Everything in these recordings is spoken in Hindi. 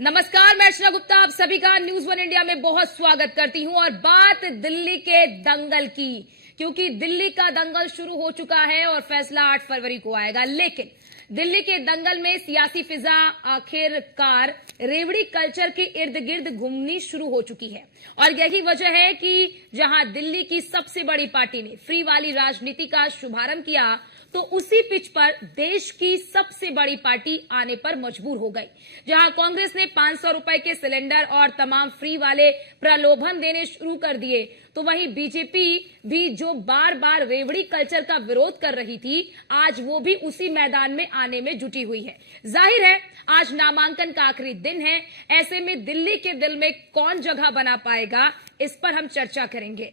नमस्कार, मैं अर्चना गुप्ता आप सभी का न्यूज वन इंडिया में बहुत स्वागत करती हूं। और बात दिल्ली के दंगल की, क्योंकि दिल्ली का दंगल शुरू हो चुका है और फैसला 8 फरवरी को आएगा। लेकिन दिल्ली के दंगल में सियासी फिजा आखिरकार रेवड़ी कल्चर के इर्द गिर्द घूमनी शुरू हो चुकी है। और यही वजह है कि जहां दिल्ली की सबसे बड़ी पार्टी ने फ्री वाली राजनीति का शुभारंभ किया, तो उसी पिच पर देश की सबसे बड़ी पार्टी आने पर मजबूर हो गई। जहां कांग्रेस ने 500 रुपए के सिलेंडर और तमाम फ्री वाले प्रलोभन देने शुरू कर दिए, तो वहीं बीजेपी भी जो बार बार रेवड़ी कल्चर का विरोध कर रही थी, आज वो भी उसी मैदान में आने में जुटी हुई है। जाहिर है आज नामांकन का आखिरी दिन है। ऐसे में दिल्ली के दिल में कौन जगह बना पाएगा, इस पर हम चर्चा करेंगे।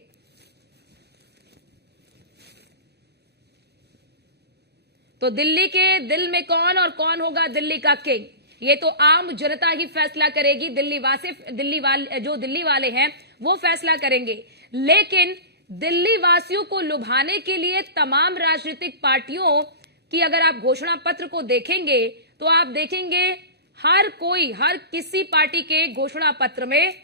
तो दिल्ली के दिल में कौन और कौन होगा दिल्ली का किंग, ये तो आम जनता ही फैसला करेगी। जो दिल्ली वाले हैं वो फैसला करेंगे। लेकिन दिल्ली वासियों को लुभाने के लिए तमाम राजनीतिक पार्टियों की अगर आप घोषणा पत्र को देखेंगे, तो आप देखेंगे हर किसी पार्टी के घोषणा पत्र में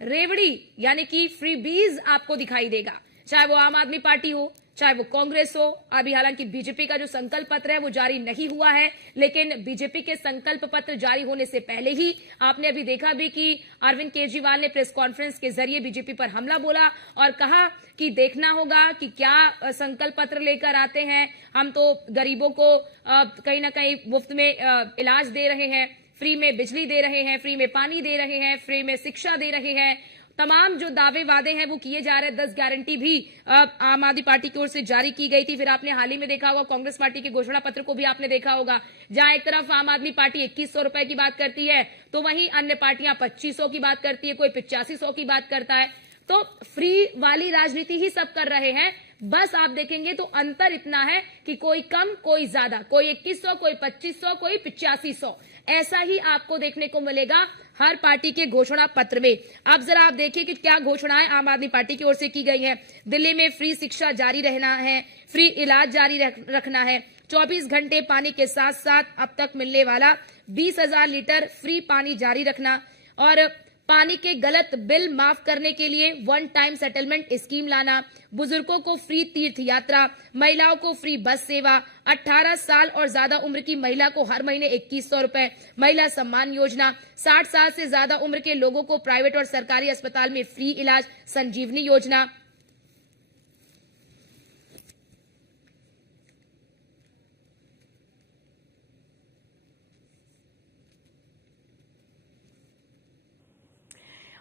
रेवड़ी यानी कि फ्रीबीज आपको दिखाई देगा। चाहे वो आम आदमी पार्टी हो, चाहे वो कांग्रेस हो। अभी हालांकि बीजेपी का जो संकल्प पत्र है वो जारी नहीं हुआ है, लेकिन बीजेपी के संकल्प पत्र जारी होने से पहले ही आपने अभी देखा भी कि अरविंद केजरीवाल ने प्रेस कॉन्फ्रेंस के जरिए बीजेपी पर हमला बोला और कहा कि देखना होगा कि क्या संकल्प पत्र लेकर आते हैं। हम तो गरीबों को कहीं ना कहीं मुफ्त में इलाज दे रहे हैं, फ्री में बिजली दे रहे हैं, फ्री में पानी दे रहे हैं, फ्री में शिक्षा दे रहे हैं। तमाम जो दावे वादे हैं वो किए जा रहे हैं। 10 गारंटी भी आम आदमी पार्टी की ओर से जारी की गई थी। फिर आपने हाल ही में देखा होगा कांग्रेस पार्टी के घोषणा पत्र को भी आपने देखा होगा, जहां एक तरफ आम आदमी पार्टी 2100 रुपए की बात करती है, तो वहीं अन्य पार्टियां 2500 की बात करती है, कोई 8500 की बात करता है। तो फ्री वाली राजनीति ही सब कर रहे हैं। बस आप देखेंगे तो अंतर इतना है कि कोई कम कोई ज्यादा, कोई 2100, कोई 2500, कोई 8500, ऐसा ही आपको देखने को मिलेगा हर पार्टी के घोषणा पत्र में। अब जरा आप देखिए कि क्या घोषणाएं आम आदमी पार्टी की ओर से की गई हैं। दिल्ली में फ्री शिक्षा जारी रहना है, फ्री इलाज जारी रखना है, 24 घंटे पानी के साथ साथ अब तक मिलने वाला 20,000 लीटर फ्री पानी जारी रखना, और पानी के गलत बिल माफ करने के लिए 1 टाइम सेटलमेंट स्कीम लाना, बुजुर्गों को फ्री तीर्थ यात्रा, महिलाओं को फ्री बस सेवा, 18 साल और ज्यादा उम्र की महिला को हर महीने 2100 रुपए, महिला सम्मान योजना, 60 साल से ज्यादा उम्र के लोगों को प्राइवेट और सरकारी अस्पताल में फ्री इलाज, संजीवनी योजना।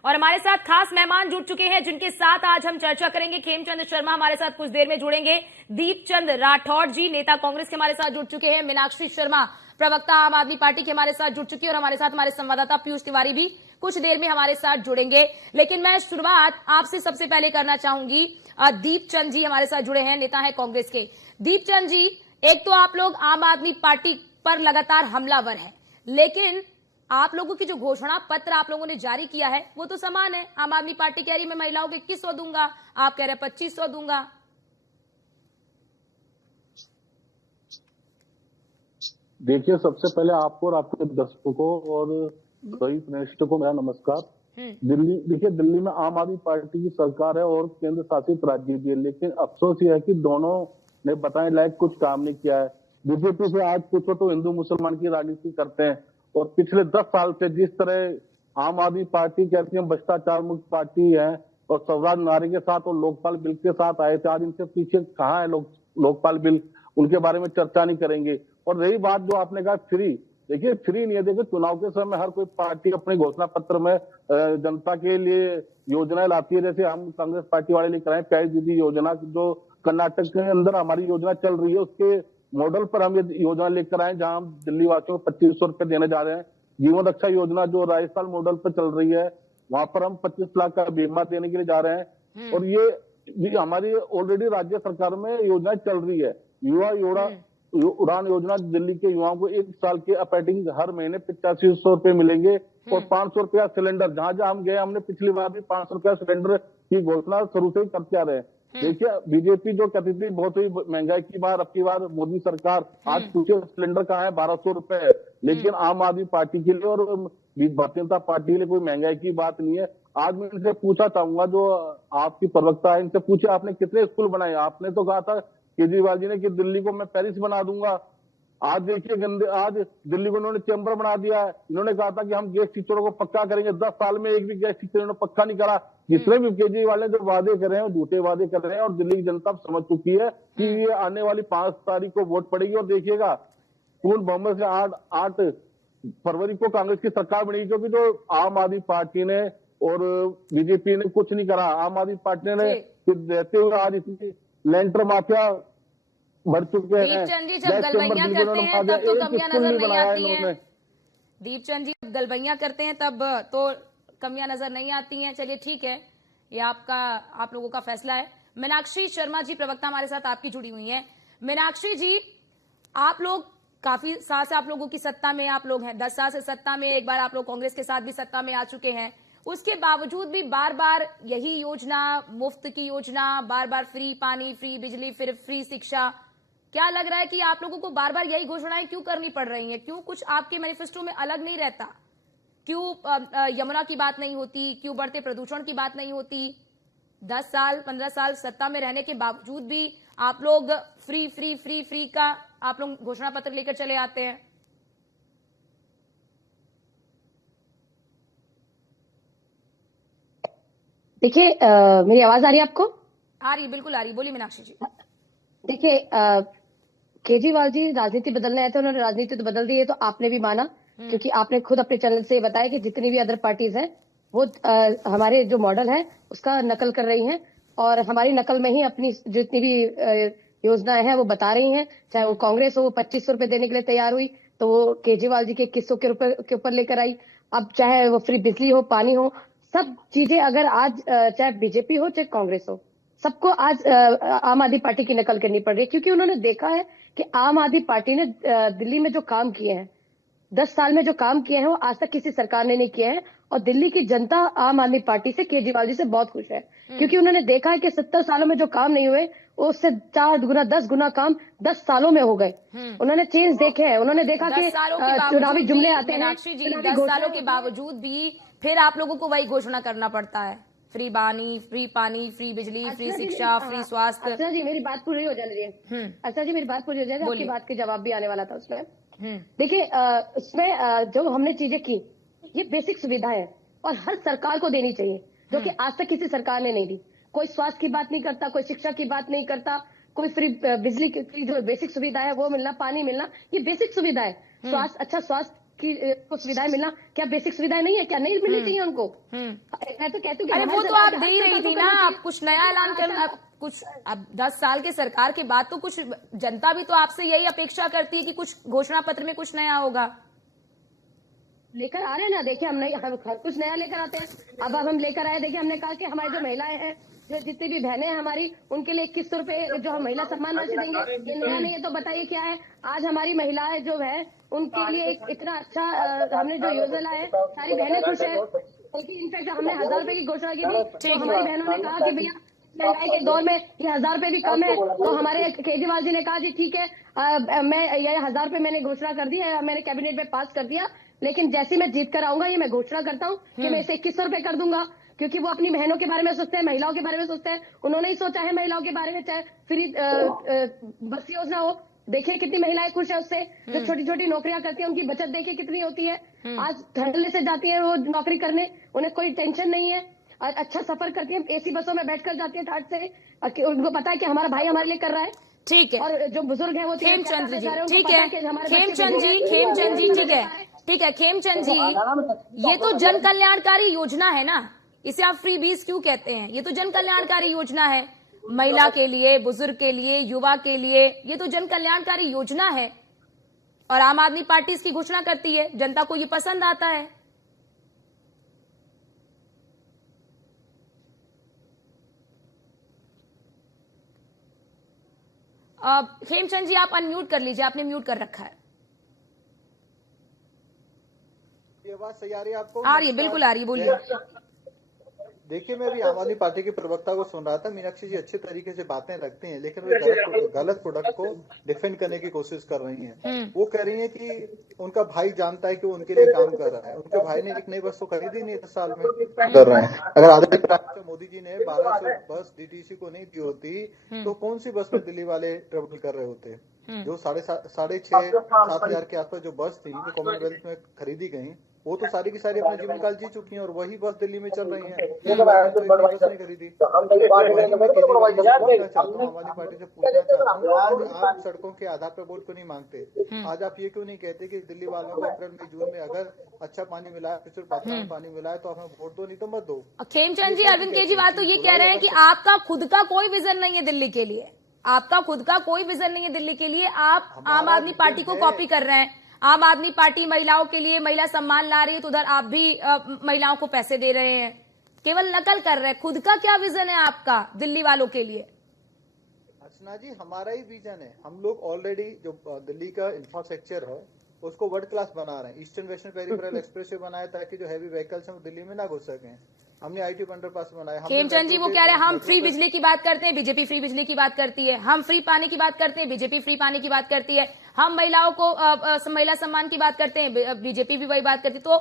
और हमारे साथ खास मेहमान जुड़ चुके हैं जिनके साथ आज हम चर्चा करेंगे। खेमचंद शर्मा हमारे साथ कुछ देर में जुड़ेंगे, दीपचंद राठौड़ जी नेता कांग्रेस के हमारे साथ जुड़ चुके हैं, मीनाक्षी शर्मा प्रवक्ता आम आदमी पार्टी के हमारे साथ जुड़ चुकी है, और हमारे साथ हमारे संवाददाता पीयूष तिवारी भी कुछ देर में हमारे साथ जुड़ेंगे। लेकिन मैं शुरुआत आपसे सबसे पहले करना चाहूंगी, दीपचंद जी हमारे साथ जुड़े हैं, नेता है कांग्रेस के। दीपचंद जी, एक तो आप लोग आम आदमी पार्टी पर लगातार हमलावर है, लेकिन आप लोगों की जो घोषणा पत्र आप लोगों ने जारी किया है वो तो समान है। आम आदमी पार्टी कह रही है मैं महिलाओं को 2100 दूंगा, आप कह रहे हैं 2500 दूंगा। देखिए, सबसे पहले आपको और आपके दर्शकों को और सभी प्रेक्षकों को मेरा नमस्कार। दिल्ली में आम आदमी पार्टी की सरकार है और केंद्र शासित राज्य भी है, लेकिन अफसोस ये है कि दोनों ने बताने लायक कुछ काम नहीं किया है। बीजेपी से आज पूछो तो हिंदू मुसलमान की राजनीति करते हैं, और पिछले 10 साल से जिस तरह आम आदमी पार्टी कहती है भ्रष्टाचार मुक्त पार्टी है और स्वराज नारे के साथ और लोकपाल बिल के साथ आए थे, आज इनसे पीछे कहाँ है लोकपाल बिल, उनके बारे में चर्चा नहीं करेंगे। और रही बात जो आपने कहा फ्री, देखिए फ्री नहीं है। देखिए चुनाव के समय हर कोई पार्टी अपने घोषणा पत्र में जनता के लिए योजनाएं लाती है। जैसे हम कांग्रेस पार्टी वाले लेकर आए प्यारी दीदी योजना, जो कर्नाटक के अंदर हमारी योजना चल रही है, उसके मॉडल पर हम ये योजना लेकर आए, जहां हम दिल्ली वासियों को 2500 रुपए देने जा रहे हैं। जीवन रक्षा योजना जो राजस्थान मॉडल पर चल रही है, वहां पर हम 25 लाख का बीमा देने के लिए जा रहे हैं। और ये हमारी ऑलरेडी राज्य सरकार में योजना चल रही है। उड़ान योजना, दिल्ली के युवाओं को 1 साल के अपैटिंग हर महीने 8500 रुपए मिलेंगे, और 500 रुपया सिलेंडर। जहां जहां हम गए, हमने पिछली बार भी 500 रुपया सिलेंडर की घोषणा शुरू से ही करते आ रहे हैं। देखिए बीजेपी जो कहती थी बहुत ही महंगाई की बार, अब की बार मोदी सरकार, आज पूछे सिलेंडर कहाँ है, 1200 रुपए है। लेकिन आम आदमी पार्टी के लिए और भारतीय जनता पार्टी के लिए कोई महंगाई की बात नहीं है। आज मैं इनसे पूछा चाहूंगा, जो आपकी प्रवक्ता है, इनसे पूछे आपने कितने स्कूल बनाए। आपने तो कहा था केजरीवाल जी ने कि दिल्ली को मैं पेरिस बना दूंगा। आज देखिए गंदे, आज दिल्ली को इन्होंने चैम्बर बना दिया है। इन्होंने कहा था कि हम गेस्ट टीचरों को पक्का करेंगे, 10 साल में एक भी गेस्ट टीचर इन्होंने पक्का नहीं करा। जितने भी केजरीवाल ने जो वादे कर रहे हैं, झूठे वादे कर रहे हैं, और दिल्ली की जनता समझ चुकी है कि ये आने वाली 5 तारीख को वोट पड़ेगी और देखिएगा पूर्ण बहुमत से 8 फरवरी को कांग्रेस की सरकार बनेगी। क्योंकि जो आम आदमी पार्टी ने और बीजेपी ने कुछ नहीं करा। आम आदमी पार्टी ने रहते हुए आज इतनी लेंटर माफिया भर चुके हैं। दीपचंद जी जब गलबैया करते हैं तब तो कमियां नजर नहीं आती हैं। दीपचंद जी जब गलबैया करते हैं तब तो कमियां नजर नहीं आती हैं। चलिए ठीक है, ये आप लोगों का फैसला है। मीनाक्षी शर्मा जी प्रवक्ता हमारे साथ आपकी जुड़ी हुई हैं। मीनाक्षी जी, आप लोग काफी साल से आप लोगों की सत्ता में आप लोग हैं, 10 साल से सत्ता में, एक बार आप लोग कांग्रेस के साथ भी सत्ता में आ चुके हैं। उसके बावजूद भी बार बार यही योजना, मुफ्त की योजना, बार बार फ्री पानी, फ्री बिजली, फिर फ्री शिक्षा। क्या लग रहा है कि आप लोगों को बार बार यही घोषणाएं क्यों करनी पड़ रही हैं? क्यों कुछ आपके मैनिफेस्टो में अलग नहीं रहता? क्यों यमुना की बात नहीं होती? क्यों बढ़ते प्रदूषण की बात नहीं होती? 10 साल 15 साल सत्ता में रहने के बावजूद भी आप लोग फ्री फ्री फ्री फ्री का आप लोग घोषणा पत्र लेकर चले आते हैं। देखिए, मेरी आवाज आ रही है आपको? आ रही है, बिल्कुल आ रही है। बोलिए मीनाक्षी जी। देखिए, केजरीवाल जी राजनीति बदलने आए थे, उन्होंने राजनीति तो बदल दी है, तो आपने भी माना, क्योंकि आपने खुद अपने चैनल से बताया कि जितनी भी अदर पार्टीज हैं वो हमारे जो मॉडल है उसका नकल कर रही हैं, और हमारी नकल में ही अपनी जितनी भी योजनाएं हैं वो बता रही हैं। चाहे वो कांग्रेस हो, वो 2500 रुपए देने के लिए तैयार हुई, तो वो केजरीवाल जी के 2100 के रुपए के ऊपर लेकर आई। अब चाहे वो फ्री बिजली हो, पानी हो, सब चीजें अगर आज चाहे बीजेपी हो चाहे कांग्रेस हो, सबको आज आम आदमी पार्टी की नकल करनी पड़ रही है। क्योंकि उन्होंने देखा है कि आम आदमी पार्टी ने दिल्ली में जो काम किए हैं, 10 साल में जो काम किए हैं, वो आज तक किसी सरकार ने नहीं किए हैं। और दिल्ली की जनता आम आदमी पार्टी से, केजरीवाल जी से बहुत खुश है, क्योंकि उन्होंने देखा है कि 70 सालों में जो काम नहीं हुए, उससे 4 गुना 10 गुना काम 10 सालों में हो गए। उन्होंने चेंज देखे हैं, उन्होंने देखा कि चुनावी जुमले आते हैं। 10 सालों के बावजूद भी फिर आप लोगों को वही घोषणा करना पड़ता है। फ्री पानी, फ्री बिजली, फ्री शिक्षा, फ्री स्वास्थ्य। अच्छा जी, मेरी बात पूरी हो जाने दीजिए। अच्छा जी, मेरी बात पूरी हो जाएगी, आपकी बात के जवाब भी आने वाला था उसमें। देखिए, उसमें जो हमने चीजें की, ये बेसिक सुविधा है और हर सरकार को देनी चाहिए, जो कि आज तक किसी सरकार ने नहीं दी। कोई स्वास्थ्य की बात नहीं करता, कोई शिक्षा की बात नहीं करता, कोई फ्री बिजली की जो बेसिक सुविधा है वो मिलना, पानी मिलना, ये बेसिक सुविधा है। स्वास्थ्य, अच्छा स्वास्थ्य की सुविधाएं मिलना, क्या बेसिक सुविधाएं नहीं है? क्या नहीं मिलनी चाहिए उनको? मैं तो कहती हूँ, अरे वो तो आप दे ही रही थी ना। आप कुछ नया ऐलान करना, कुछ अब 10 साल के सरकार के बाद तो कुछ जनता भी तो आपसे यही अपेक्षा करती है कि कुछ घोषणा पत्र में कुछ नया होगा। लेकर आ रहे हैं ना, देखिए हम कुछ नया लेकर आते हैं। अब हम लेकर आए, देखिए हमने कहा कि हमारी जो महिलाएं हैं, जो जितनी भी बहनें हैं हमारी, उनके लिए 2100 रुपए जो हम महिला सम्मान राशि देंगे। ये नया नहीं है तो बताइए क्या है? आज हमारी महिलाएं जो है उनके लिए इतना अच्छा हमने जो योजना लाया है, सारी बहनें खुश है। बल्कि इनफैक्ट हमने 1000 रुपए की घोषणा की थी, तो हमारी बहनों ने कहा कि भैया महंगाई के दौर में ये 1000 रुपए भी कम है। तो हमारे केजरीवाल जी ने कहा जी ठीक है, मैं ये 1000 रुपए मैंने घोषणा कर दी है, मैंने कैबिनेट में पास कर दिया, लेकिन जैसे मैं जीत कर आऊंगा ये मैं घोषणा करता हूँ कि मैं इसे 2100 रुपए कर दूंगा। क्योंकि वो अपनी बहनों के बारे में सोचते हैं, महिलाओं के बारे में सोचते हैं। उन्होंने ही सोचा है महिलाओं के बारे में, चाहे फ्री बस योजना हो, देखिए कितनी महिलाएं खुश है उससे। जो छोटी छोटी नौकरियां करती हैं, उनकी बचत देखिए कितनी होती है। आज धड़ल्ले से जाती है वो नौकरी करने, उन्हें कोई टेंशन नहीं है, और अच्छा सफर करती है, एसी बसों में बैठकर जाती है ठाट से। उनको पता है कि हमारा भाई हमारे लिए कर रहा है। ठीक है, और जो बुजुर्ग है वो खेमचंद जी, ठीक है खेमचंद जी, ठीक है, ठीक है खेमचंद जी, ये तो जन कल्याणकारी योजना है ना, इसे आप फ्री बीज क्यों कहते हैं? ये तो जन कल्याणकारी योजना है, महिला के लिए, बुजुर्ग के लिए, युवा के लिए, ये तो जन कल्याणकारी योजना है। और आम आदमी पार्टी इसकी घोषणा करती है, जनता को ये पसंद आता है। खेमचंद जी आप अनम्यूट कर लीजिए, आपने म्यूट कर रखा है। ये आवाज सही आ रही है आपको? आ रही है, बिल्कुल आ रही है, बोलिए। देखिए, मैं अभी आम आदमी पार्टी के प्रवक्ता को सुन रहा था। मीनाक्षी जी अच्छे तरीके से बातें रखती हैं, लेकिन वो गलत प्रोडक्ट को डिफेंड करने की कोशिश कर रही हैं। वो कह रही हैं कि उनका भाई जानता है कि वो उनके लिए काम कर रहा है। उनके भाई ने एक नई बस तो खरीदी नहीं 10 साल में कर रहे हैं। अगर आदरणीय प्राइम मिनिस्टर मोदी जी ने 1200 बस डीटीसी को नहीं दी होती तो कौन सी बस में दिल्ली वाले ट्रेवल कर रहे होते? जो 6,500-7,000 के आसपास जो बस थी जो कॉमनवेल्थ में खरीदी गई, वो तो सारी की सारी अपना जीवन काल जी चुकी हैं और वही बस दिल्ली में चल रही हैं। बस नहीं खरीदी। हमारी पार्टी से पूछना चाहता हूँ, आज आप सड़कों के आधार पर वोट क्यों नहीं मांगते? आज आप ये क्यों नहीं कहते कि दिल्ली वालों को अप्रैल मई जून में अगर अच्छा पानी मिला है, प्रचुर मात्रा में पानी मिला है तो हमें वोट दो, नहीं तो मत दो। खेमचंद जी, अरविंद केजरीवाल तो ये कह रहे हैं कि आपका खुद का कोई विजन नहीं है दिल्ली के लिए, आपका खुद का कोई विजन नहीं है दिल्ली के लिए, आप आम आदमी पार्टी को कॉपी कर रहे हैं। आम आदमी पार्टी महिलाओं के लिए महिला सम्मान ला रही है तो उधर आप भी महिलाओं को पैसे दे रहे हैं, केवल नकल कर रहे हैं। खुद का क्या विजन है आपका दिल्ली वालों के लिए? अर्चना जी, हमारा ही विजन है। हम लोग ऑलरेडी जो दिल्ली का इंफ्रास्ट्रक्चर है उसको वर्ल्ड क्लास बना रहे हैं। ईस्टर्न वेस्टर्न पेरिफेरल एक्सप्रेसवे बनाया ताकि जो हैवी व्हीकल्स हैं वो दिल्ली में ना घुस सकें। हमने आईटी अंडरपास बनाया। खेमचंद जी वो कह रहे हैं हम फ्री बिजली की बात करते हैं, बीजेपी फ्री बिजली की बात करती है। हम फ्री पानी की बात करते हैं, बीजेपी फ्री पानी की बात करती है। हम महिलाओं को महिला सम्मान की बात करते हैं, बीजेपी भी वही बात करती है। तो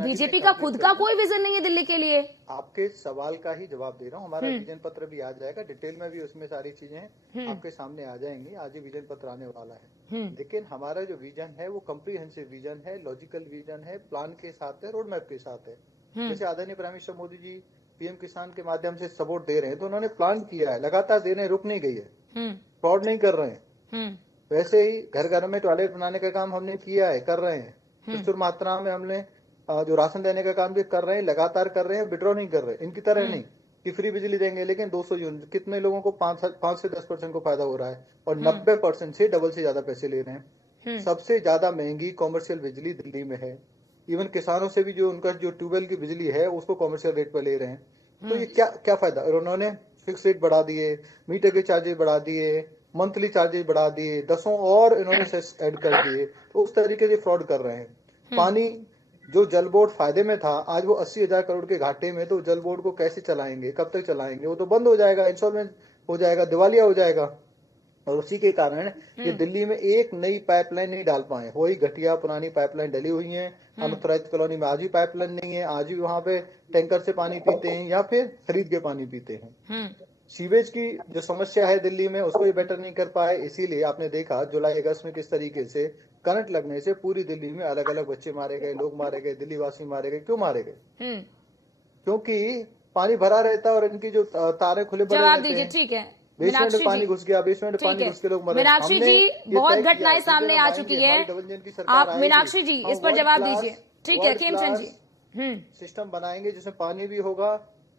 बीजेपी का खुद का कोई विजन नहीं है दिल्ली के लिए। आपके सवाल का ही जवाब दे रहा हूँ। हमारा विजन पत्र भी आ जाएगा, डिटेल में भी उसमें सारी चीजें आपके सामने आ जाएंगी। आज ही विजन पत्र आने वाला है। लेकिन हमारा जो विजन है वो कम्प्रीहेंसिव विजन है, लॉजिकल विजन है, प्लान के साथ है, रोड मैप के साथ है। जैसे आदरणीय prime minister Modi ji PM किसान के माध्यम से सपोर्ट दे रहे हैं तो उन्होंने प्लान किया है, लगातार दे रहे हैं, रुक नहीं गई है, फ्रॉड नहीं कर रहे हैं। वैसे ही घर घर में टॉयलेट बनाने का काम हमने किया है, कर रहे हैं। प्रचुर मात्रा में हमने जो राशन देने का काम भी कर रहे हैं, लगातार कर रहे हैं, विड्रॉ नहीं कर रहे। इनकी तरह नहीं कि फ्री बिजली देंगे लेकिन 200 यूनिट, कितने लोगों को 5 से 10% को फायदा हो रहा है और 90% से डबल से ज्यादा पैसे ले रहे हैं। सबसे ज्यादा महंगी कॉमर्शियल बिजली दिल्ली में है। इवन किसानों से भी जो उनका जो ट्यूबवेल की बिजली है उसको कॉमर्शियल रेट पर ले रहे हैं। तो ये क्या फायदा? और उन्होंने फिक्स रेट बढ़ा दिए, मीटर के चार्जेस बढ़ा दिए, मंथली चार्जेस बढ़ा दिए, 10 और इन्होंने सेस ऐड कर दिए। तो उस तरीके से फ्रॉड कर रहे हैं। पानी जो जल बोर्ड फायदे में था आज वो 80,000 करोड़ के घाटे में, तो जल बोर्ड को कैसे चलाएंगे, कब तक चलाएंगे? वो तो बंद हो जाएगा, इंस्टॉलमेंट हो जाएगा, दिवालिया हो जाएगा। और उसी के कारण ये दिल्ली में एक नई पाइपलाइन नहीं डाल पाए। वही घटिया पुरानी पाइपलाइन डली हुई है। अनऑथराइज्ड कॉलोनी में आज भी पाइपलाइन नहीं है, आज भी वहां पे टैंकर से पानी पीते हैं या फिर खरीद के पानी पीते हैं। सीवेज की जो समस्या है दिल्ली में उसको भी बेटर नहीं कर पाए। इसीलिए आपने देखा जुलाई अगस्त में किस तरीके से करंट लगने से पूरी दिल्ली में अलग अलग बच्चे मारे गए, लोग मारे गए, दिल्ली वासी मारे गए। क्यों मारे गए? क्योंकि पानी भरा रहता है और इनकी जो तारे खुले पड़े रहते हैं। ठीक है, बेसमेंट में पानी घुस गया, बेसमेंट में पानी घुस के लोग मरे। मीनाक्षी जी, बहुत घटनाएं सामने आ चुकी है। आप मीनाक्षी जी इस पर जवाब दीजिए। ठीक है खेमचंद जी। सिस्टम बनाएंगे जिसमें पानी भी होगा,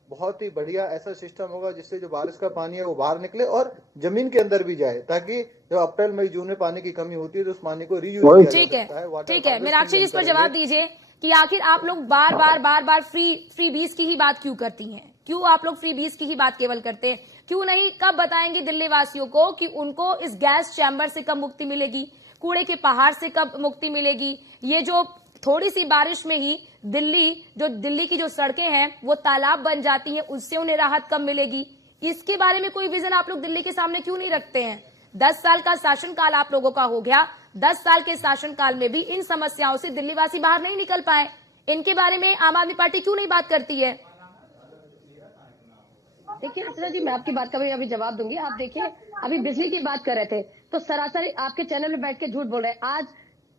बहुत ही बढ़िया ऐसा सिस्टम होगा जिससे जो बारिश का पानी है वो बाहर निकले और जमीन के अंदर भी जाए, ताकि जब अप्रैल मई जून में पानी की कमी होती है तो उस पानी को रीयूज किया जा सकता है। ठीक है मीनाक्षी जी, इस पर जवाब दीजिए कि आखिर आप लोग बार बार फ्री बीस की ही बात क्यों करती हैं? क्यों आप लोग फ्री बीस की ही बात केवल करते हैं? क्यों नहीं कब बताएंगे दिल्ली वासियों को कि उनको इस गैस चैम्बर से कब मुक्ति मिलेगी, कूड़े के पहाड़ से कब मुक्ति मिलेगी? ये जो थोड़ी सी बारिश में ही दिल्ली की जो सड़कें हैं वो तालाब बन जाती हैं, उससे उन्हें राहत कब मिलेगी? इसके बारे में कोई विजन आप लोग दिल्ली के सामने क्यों नहीं रखते हैं? 10 साल का शासनकाल आप लोगों का हो गया। 10 साल के शासनकाल में भी इन समस्याओं से दिल्ली वासी बाहर नहीं निकल पाए। इनके बारे में आम आदमी पार्टी क्यों नहीं बात करती है? देखिए अर्चना जी, मैं आपकी बात का भी अभी जवाब दूंगी। आप देखिए, अभी बिजली की बात कर रहे थे तो सरासर आपके चैनल में बैठ के झूठ बोल रहे हैं। आज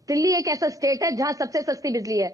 दिल्ली एक ऐसा स्टेट है जहां सबसे सस्ती बिजली है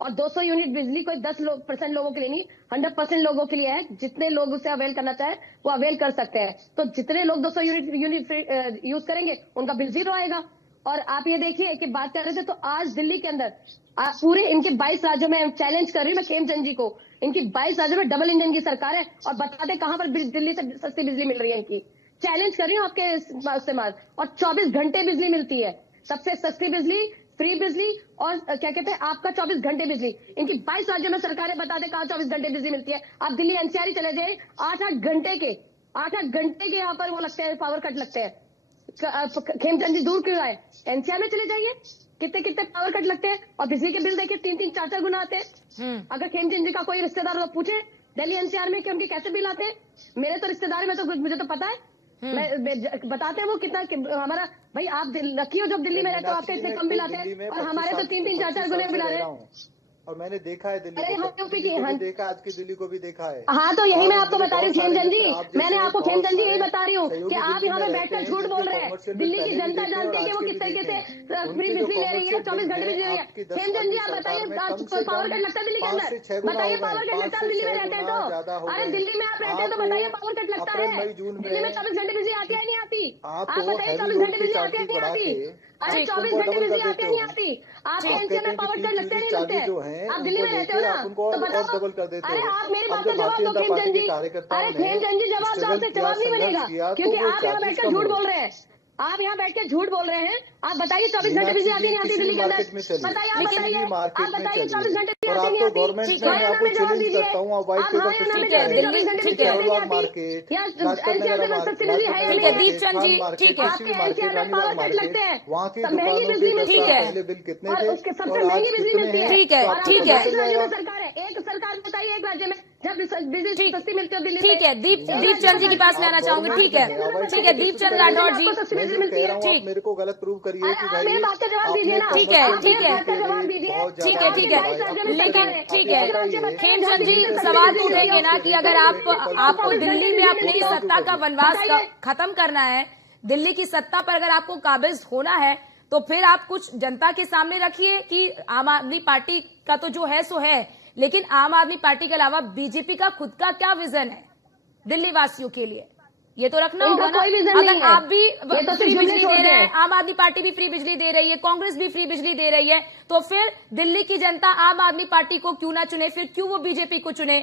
और 200 यूनिट बिजली कोई 10% लोगों के लिए नहीं, 100% लोगों के लिए है। जितने लोग उसे अवेल करना चाहे वो अवेल कर सकते हैं। तो जितने लोग 200 यूनिट यूज करेंगे उनका बिल जीरो आएगा। और आप ये देखिए कि बात कर रहे थे तो आज दिल्ली के अंदर पूरे इनके 22 राज्यों में चैलेंज कर रही हूँ मैं खेमचंद जी को, इनकी 22 राज्यों में डबल इंजन की सरकार है और बताते कहां पर दिल्ली से सस्ती बिजली मिल रही है। इनकी चैलेंज कर रही हूँ आपके इस्तेमाल, और 24 घंटे बिजली मिलती है। सबसे सस्ती बिजली, फ्री बिजली और क्या कहते हैं आपका 24 घंटे बिजली। इनकी 22 राज्यों में सरकारें बताते कहां 24 घंटे बिजली मिलती है। आप दिल्ली एनसीआर चले जाए, 8-8 घंटे के यहाँ पर वो लगते हैं, पावर कट लगते हैं। खेमचंद जी दूर क्यों आए, एनसीआर में चले जाइए, कितने पावर कट लगते हैं और बिजली के बिल देखिए 3-3, 4-4 गुना आते हैं। अगर खेमचंद जी का कोई रिश्तेदार तो पूछे दिल्ली एनसीआर में कि उनके कैसे बिल आते हैं? मेरे तो रिश्तेदार में तो मुझे तो पता है, बताते हैं वो कितना हमारा भाई आप रखिए हो, जब दिल्ली में रहते हो आपके इतने कम बिल आते हैं और हमारे तो 3-3 4-4 गुने बिल आ रहे हैं। और मैंने देखा है दिल्ली अरे को, हम यूपी की हैं। देखा आज की दिल्ली को भी देखा है। हाँ तो यही मैं आपको और बता रही हूँ बहुत खेमचंद जी, सारे मैंने आपको बहुत खेमचंद जी यही सारे बता रही हूँ सहयोगी कि आप दिल्ली यहाँ में पे रहते बैठकर हैं, झूठ जिनके बोल रहे हैं। कॉमर्शियल दिल्ली बिल की पहले भी जनता देखे जानती है और कि वो आज किस के तरीके भी से देखे। फ्री उनके जो बिजली ले रही है, कॉमर्शियल 24 घंटे बिल बिजली ले रही है। आपकी 10 खेमचंद जी साल आप की बताइए, सरकार में कम से पावर कम कट लगता है दिल्ली के 5 से 6 अंदर? गुना बताइए हो गए, पावर कट 5 लगता है से दिल्ली में 6 रहते हैं गुना तो? ज्यादा हो अरे गए। दिल्ली में आप रहते हैं तो बताइए पावर कट लगता अप्रैल है? मई जून दिल्ली में में 24 घंटे बिजली आती है नहीं आती? आप आप बताइए हैवी 24 लोड घंटे की बिजली आती है चार्जेस नहीं बढ़ा आती? के अरे आप 24 उनको घंटे डबल बिजली कर आती देते है नहीं हो। आती? आप आप एनसीआर कहते में हैं कि पावर पीक कट लगते यूजेज नहीं लगते? चार्जेस जो हैं आप दिल्ली उनको में रहते हो लेके ना, आप उनको तो और बताओ। डबल कर देते अरे हो। आप मेरी अब बात जब का जवाब भारतीय दो जनता पार्टी खेमचंद के जी। कार्यकर्ताओं अरे ने खेमचंद जी जवाब दो, स्ट्रगल आपसे किया, जवाब नहीं संघर्ष बनेगा किया, तो क्योंकि वो आप यहाँ चार्जेस बैठकर कम झूठ हुए। बोल रहे हैं। आप यहाँ बैठ के झूठ बोल रहे हैं। आप बताइए 24 घंटे मीनाक्षी बिजली आती जी नहीं आती किसी दिल्ली भी के अंदर? मार्केट में चलिए, बताइए, आप किसी बताइए, भी मार्केट आप में बताइए 24 चलिए, घंटे बिजली और आती आप नहीं तो आती? गवर्नमेंट में मैं आपको चैलेंज करता हूँ, आप व्हाइट आप पेपर हमारे नाम प्रस्तुत में जवाब करें। दीजिए, 24 घंटे ठीक बिजली है, आती नहीं चारोबाग आती? मार्केट, या लाजपत एनसीआर नगर में सस्ती बिजली है या ठीक नहीं है, है? दीपचंद जी, मार्केट, ठीक है। किसी भी आपके मार्केट, एनसीआर में रानीबाग पावर कट लगते मार्केट, हैं, वहाँ की सब महंगी दुकानों बिजली के 10 मिलती ठीक साल है। पहले बिल कितने और थे उसके सबसे और आज महंगी बिजली कितने मिलती है। हैं? ठीक है, तो और आपको ठीक पता है। चल राज्य में जाएगा। सरकार है, एक सरकार बताइए एक राज्य में जब बिजली ठीक- सस्ती मिलती है दिल्ली ठीक से। है, दीपचंद जी के पास मैं आना चाहूंगी। ठीक है, ठीक है, दीपचंद राठौर जी, आपको सस्ती मैं बिजली जो मिलती कह है। रहा हूँ ठीक। आप मेरे को गलत प्रूव करिए अरे कि आप भाई मेरी बात का जवाब दीजिए ना। ठीक है, आप ठीक मेरी है। बात का जवाब दीजिए। ठीक है, ठीक है। लेकिन ठीक है, खेमचंद जी सवाल तो उठेंगे ना कि अगर आपको दिल्ली में अपनी सत्ता का वनवास खत्म करना है, दिल्ली की सत्ता पर अगर आपको काबिज होना है, तो फिर आप कुछ जनता के सामने रखिए कि आम आदमी पार्टी का तो जो है सो है, लेकिन आम आदमी पार्टी के अलावा बीजेपी का खुद का क्या विजन है दिल्ली वासियों के लिए, ये तो रखना उनका होगा ना। कोई विजन अगर नहीं है। आप भी ये तो फ्री सिर्फ बिजली छोड़ दे रहे दिया हैं, है। आम आदमी पार्टी भी फ्री बिजली दे रही है, कांग्रेस भी फ्री बिजली दे रही है, तो फिर दिल्ली की जनता आम आदमी पार्टी को क्यों ना चुने, फिर क्यों वो बीजेपी को चुने?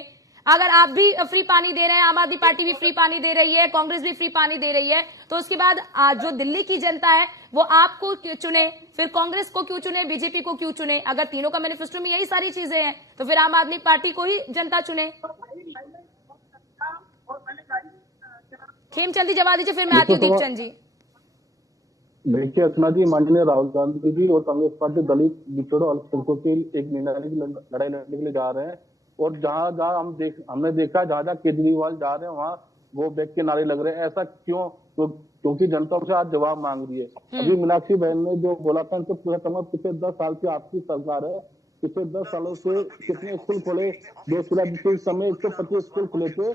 अगर आप भी फ्री पानी दे रहे हैं, आम आदमी पार्टी भी फ्री पानी दे रही है, कांग्रेस भी फ्री पानी दे रही है, तो उसके बाद जो दिल्ली की जनता है वो आपको क्यों चुने, फिर कांग्रेस को क्यों चुने, बीजेपी को क्यों चुने? अगर तीनों का मैनिफेस्टो में यही सारी चीजें हैं तो फिर आम आदमी पार्टी को ही जनता चुने। खेमचंद जी जवाब दीजिए, फिर मैं आती हूँ दीपचंद जी। देखिए अर्चना जी, माननीय राहुल गांधी जी और कांग्रेस पार्टी दलित पिछड़ों अल्पसंख्यकों के एक निर्णायक लड़ाई लड़ने के लिए जा रहे हैं, और जहां जहां हमने देखा जहां जहां केजरीवाल जा रहे हैं वहां वो बैक के नारे लग रहे हैं। ऐसा क्यों? क्योंकि जनता से आज जवाब मांग रही है। अभी मीनाक्षी बहन ने जो बोला था उनको पूरा तमाम पिछले 10 साल की आपकी सरकार है, पिछले 10 सालों से कितने स्कूल खोले? देश राज्य के समय 125 स्कूल खुले थे,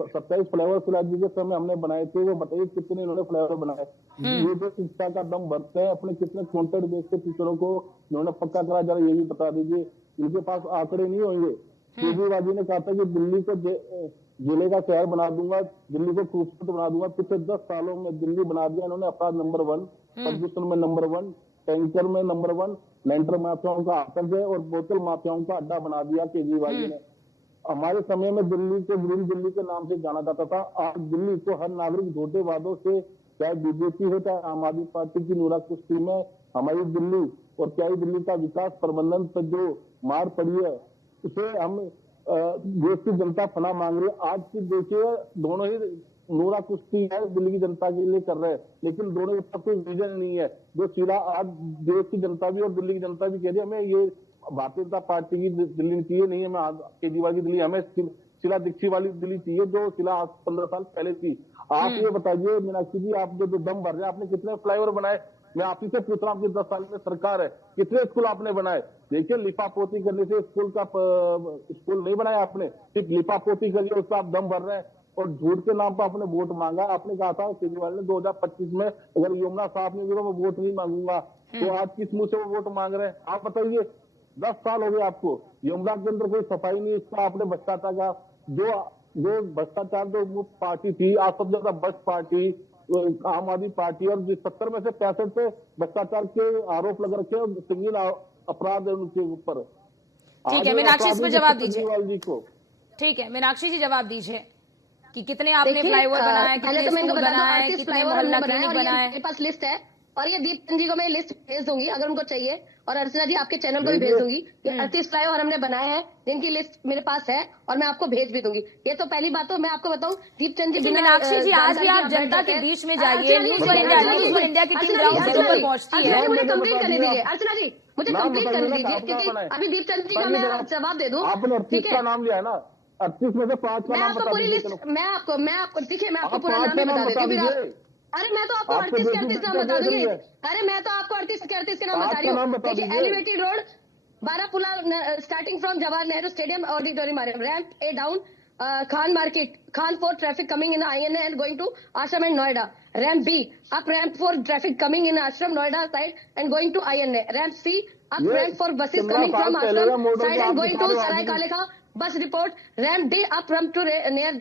27 फ्लाईओवर शिलाजी के समय हमने बनाए थे, वो बताइए कितने इन्होंने फ्लाईओवर बनाए? ये जो शिक्षा का दम भरते हैं, अपने कितने कॉन्ट्रैक्ट बेस के टीचरों को इन्होंने पक्का करा, जरा ये भी बता दीजिए। इनके पास आंकड़े नहीं होंगे। केजरीवाल जी ने कहा था कि दिल्ली को जिले का शहर बना दूंगा, दिल्ली को खूबसूरत बना दूंगा। पिछले 10 सालों में दिल्ली बना दिया इन्होंने। अपराध नंबर 1, प्रदूषण में नंबर 1, टैंकर में नंबर 1, लैंटर माफियाओं का आतंक है और बोतल माफियाओं का अड्डा बना दिया केजरीवाल जी ने। हमारे समय में दिल्ली को ग्रीन दिल्ली के नाम से जाना जाता था। आज दिल्ली को हर नागरिक झूठे वादों से, चाहे बीजेपी हो चाहे आम आदमी पार्टी की नूरा कुश्ती में हमारी दिल्ली और क्या दिल्ली का विकास प्रबंधन पर जो मार पड़ी है, उसे हम देश की जनता फना मांग रही है। आज की देखिए दोनों ही नूरा कुश्ती है दिल्ली की जनता के लिए कर रहे हैं, लेकिन दोनों के पास कोई विजन नहीं है। जो सिरा आज देश की जनता भी और दिल्ली की जनता भी कह रही है हमें ये भारतीय जनता पार्टी की दिल्ली चाहिए नहीं है, हमें केजरीवाल की दिल्ली, हमें शीला दीक्षित वाली दिल्ली चाहिए जो शीला आज 15 साल पहले थी। आप ये बताइए मीनाक्षी जी, आप जो दम भर रहे हैं, आपने कितने फ्लाईओवर बनाए? मैं आप ही से पूछ रहा हूँ, आपकी 10 साल में सरकार है, कितने स्कूल आपने बनाए? देखिए लिपापोती करने से स्कूल नहीं बनाया आपने, सिर्फ लिपापोती करिए, उसका आप दम भर रहे हैं और झूठ के नाम पर आपने वोट मांगा। आपने कहा था केजरीवाल ने 2025 में अगर यमुना साफ नहीं होगा मैं वोट नहीं मांगूंगा, तो आज किस मुंह से वो वोट मांग रहे हैं? आप बताइए, 10 साल हो गए आपको, यमुना के अंदर कोई सफाई नहीं, इसका आपने भ्रष्टाचार का जो भ्रष्टाचार जो मुक्त पार्टी थी, आज सबसे ज्यादा भ्रष्ट पार्टी आम आदमी पार्टी, और 70 में से 65 पे भ्रष्टाचार के आरोप लग रखे हैं, संगीन अपराध है उनके ऊपर। ठीक है, मीनाक्षी इस पर जवाब दीजिए। जी को ठीक है, मीनाक्षी जी जवाब दीजिए कि कितने आपने देखिए, फ्लाईओवर बनाए, पहले कितने तो मैं इनको स्कूल बता दूं, बनाए, 38 कितने फ्लाईओवर मोहल्ला हमने बनाए क्लिनिक और ये बनाए? मेरे पास लिस्ट है, और ये दीपचंद जी को मैं लिस्ट भेज दूंगी अगर उनको चाहिए, और अर्चना जी आपके चैनल को भी भेज दूंगी। ये 38 फ्लाईओवर हमने बनाए हैं जिनकी लिस्ट मेरे पास है और मैं आपको भेज भी दूंगी। ये तो पहली बात। तो मैं आपको बताऊं दीपचंद जी, मीनाक्षी जी आज भी आप जनता के बीच में जाइए, न्यूज़ वन इंडिया की टीम ग्राउंड जीरो पर पहुंचती है। मुझे कंप्लीट करने दीजिए अर्चना जी, मुझे कंप्लीट करने दीजिए, क्योंकि अभी दीपचंद जी का मैं जवाब दे दूं। आपने 38 का नाम लिया है ना, 38 में से 5 का मैं नाम आपको बता पूरी दीजिए। लिस्ट, चलो मैं आपको देखिए, मैं आपको आप पूरा 5 नाम का ही नाम बता बता देती हूँ फिर दीजिए। अरे मैं तो आपको आपको 38 के बेटी 38 नाम दिक्कत बता दे रही दूंगी। है। अरे मैं तो आपको 38 के 38 के नाम 5 बता रही का हूँ। नाम बता देखिए, दीजिए। Elevated road Barapullah starting from Jawahar Nehru stadium auditorium, ramp A down Khan market, Khan fort traffic coming in INA and going to Ashram and Noida. Ramp B, up ramp for traffic coming in Ashram, Noida side and going to INA. Ramp C, up ये ramp for buses 15 coming साल from पहले का Ashram मॉडल side जो and आप going दिखा to रहे हो Sarai आदमी। Kaleka. Bus report. Ramp D, up ramp to near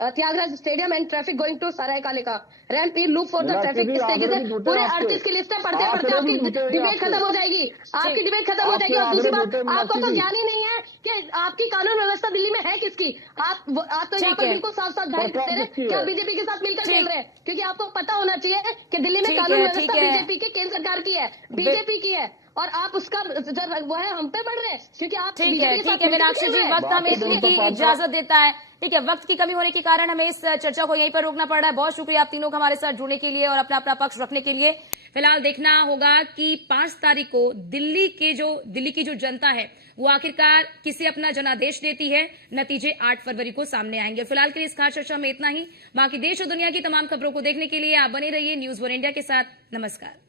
Tyagaraja Stadium and traffic going to Sarai Kaleka. Ramp E, loop for the Meenakshi traffic. जी, इस तरीके आंकड़े से भी झूठे पूरे हैं आपके। 38 की लिस्टें पढ़ते पढ़ते आंकड़े आपकी भी झूठे हैं डिबेट आपके। खत्म हो जाएगी। आपकी डिबेट खत्म हो जाएगी। और आपके दूसरी आंकड़े बात, झूठे हैं आपको तो मीनाक्षी जी। ज्ञान ही नहीं है कि आपकी कानून व्यवस्था दिल्ली में है किसकी। आप तो यहाँ ठीक पर है। बिल्कुल साफ साफ जाहिर सरकार कर रहे किसकी हैं कि है? आप बीजेपी के साथ मिलकर ठीक। खेल रहे हैं, क्योंकि आपको पता होना चाहिए कि दिल्ली में ठीक कानून है, व्यवस्था ठीक है। बीजेपी के केंद्र सरकार की है, बीजेपी की है, और आप उसका वो है हम पे बढ़ रहे हैं क्योंकि आप ठीक बीजेपी है, के ठीक साथ है मिलकर मीनाक्षी खेल जी, रहे हैं। वक्त हमें बाकी इतनी तो की पाँच इजाजत देता है। ठीक है, वक्त की कमी होने के कारण हमें इस चर्चा को यहीं पर रोकना पड़ रहा है। बहुत शुक्रिया आप तीनों का हमारे साथ जुड़ने के लिए और अपना अपना पक्ष रखने के लिए। फिलहाल देखना होगा कि 5 तारीख को दिल्ली की जो जनता है वो आखिरकार किसे अपना जनादेश देती है। नतीजे 8 फरवरी को सामने आएंगे। फिलहाल के लिए इस खास चर्चा में इतना ही। बाकी देश और दुनिया की तमाम खबरों को देखने के लिए आप बने रहिए न्यूज़ 1 इंडिया के साथ। नमस्कार।